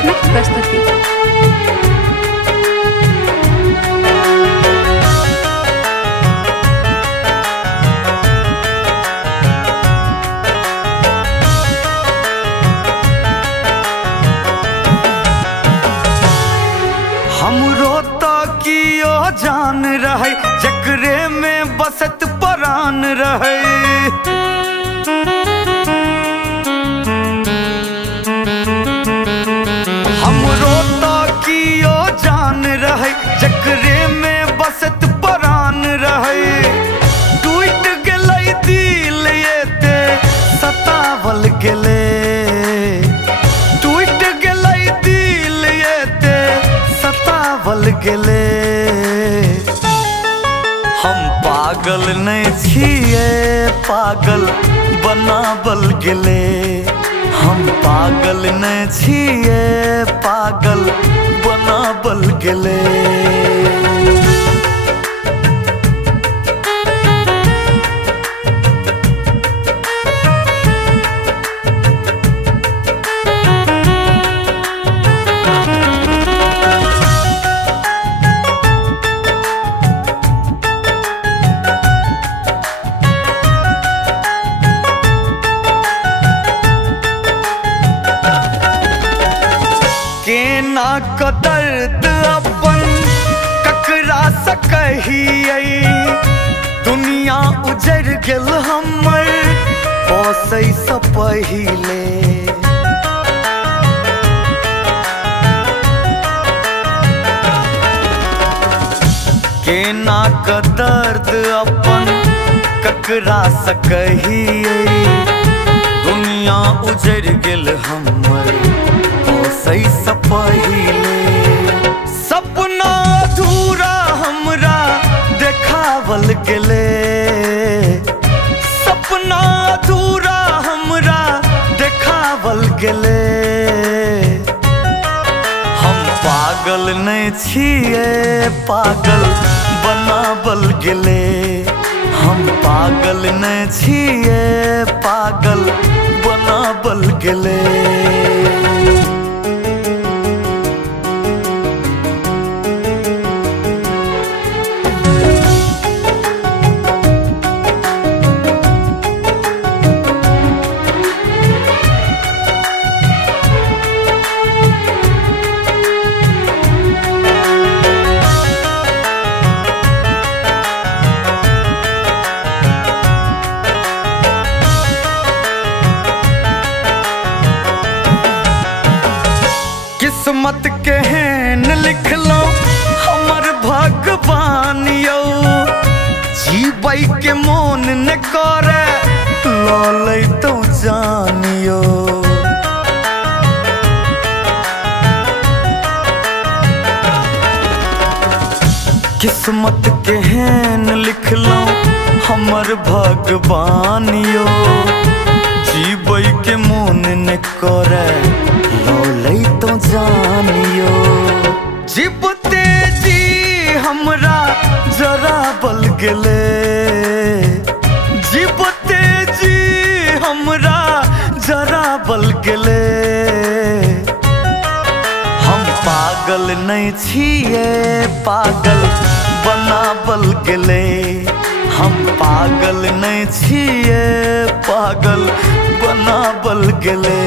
Announcement प्रस्तुति। हमरो तो कियो जान रहे जकरे में बसत परान रहे। हमरो तो कियो जान रहे जकरे में बसत परान रहे। टूट गेलै दिल एते सतावल गेले। टूट गेलै दिल एते सतावल गेले। हम पागल नहीं छिए पागल बनावल गेले। हम पागल नहीं छिए पागल बनावल गेले। केना क दर्द अपन ककरा से कहिए। दुनिया उजड़ गेल हमर बसै से पहिले। केना क दर्द अपन ककरा से कहिए। दुनिया उजड़ गेल हमर सही से पहिले। सपना अधूरा हमरा देखावल गेले। सपना अधूरा हमरा देखावल गेले। हम पागल नहीं छिए पागल बनावल गेले। हम पागल नहीं छिए पागल बनावल गेले। किस्मत केहन लिखलो हमर भगवान यौ। जीबै के मोन न करे ललै तो जानियो। किस्मत केहन लिखलो हमर भगवान यौ। जीबै के मोन न करे ललै तो जानियो। जीबते जी हमरा जरा बल गेले। जीबते जी हमरा जरा बल गेले। हम पागल नहीं छिए पागल बनावल गेले। हम पागल नहीं छिए पागल बनावल गेले।